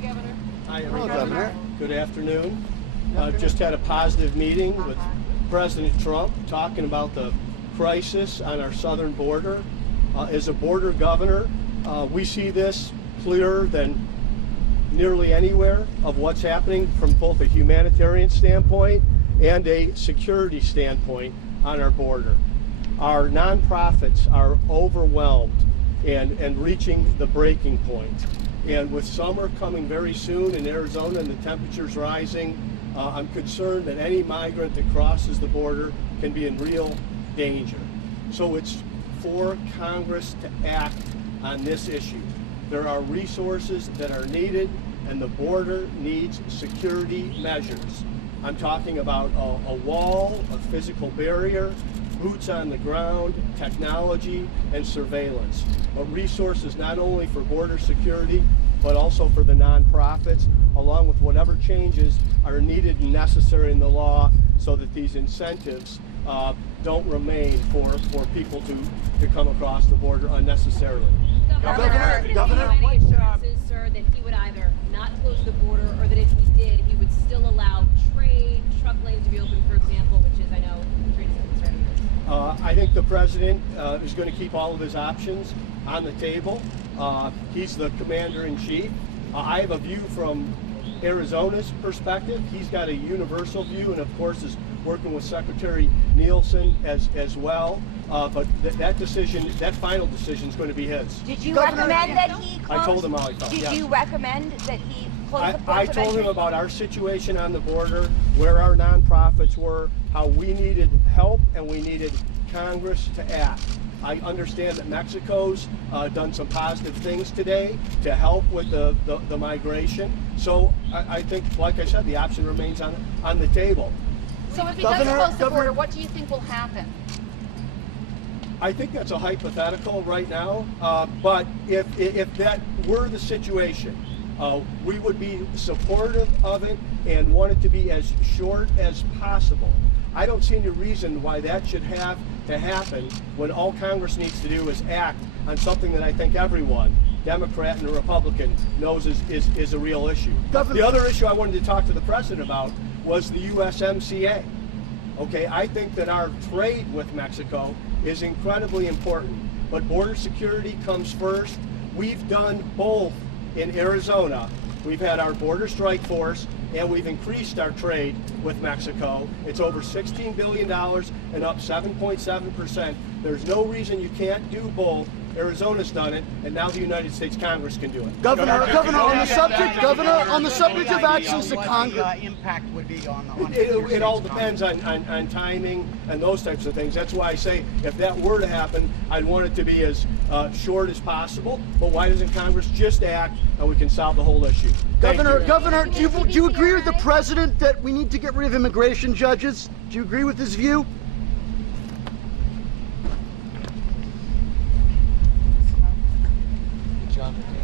Governor. Hi, everyone. Good afternoon. Just had a positive meeting with President Trump talking about the crisis on our southern border. As a border governor, we see this clearer than nearly anywhere of what's happening from both a humanitarian standpoint and a security standpoint on our border. Our nonprofits are overwhelmed and reaching the breaking point. And with summer coming very soon in Arizona and the temperatures rising, I'm concerned that any migrant that crosses the border can be in real danger. So it's for Congress to act on this issue. There are resources that are needed, and the border needs security measures. I'm talking about a wall, a physical barrier, boots on the ground, technology, and surveillance. But resources not only for border security, but also for the nonprofits, along with whatever changes are needed and necessary in the law so that these incentives don't remain for people to come across the border unnecessarily. Governor, what assurances, sir, that he would either not close the border or that if he did, he would still allow trade, truck lanes to be open, for example, which is, I know, trade is a concern of yours. I think the president is going to keep all of his options on the table. He's the commander-in-chief. I have a view from Arizona's perspective. He's got a universal view, and of course is working with Secretary Nielsen as well. But that decision, that final decision, is going to be his. Did you recommend that he close? I told him how I felt. Did you recommend that he close the ports I of told entry? him about our situation on the border, where our nonprofits were, how we needed help, and we needed Congress to act. I understand that Mexico's done some positive things today to help with the migration. So I think, like I said, the option remains on the table. So if he does close the border, what do you think will happen? I think that's a hypothetical right now, but if that were the situation, we would be supportive of it and want it to be as short as possible. I don't see any reason why that should have to happen when all Congress needs to do is act on something that I think everyone, Democrat and Republican, knows is a real issue. The other issue I wanted to talk to the president about was the USMCA. Okay, I think that our trade with Mexico is incredibly important, but border security comes first. We've done both in Arizona. We've had our border strike force, and we've increased our trade with Mexico. It's over $16 billion and up 7.7%. There's no reason you can't do both. Arizona's done it, and now the United States Congress can do it. Governor, on the subject of actions to Congress, impact would be on it all depends on timing and those types of things. That's why I say if that were to happen, I'd want it to be as short as possible. But why doesn't Congress just act and we can solve the whole issue? Governor, do you agree with the president that we need to get rid of immigration judges? Do you agree with his view?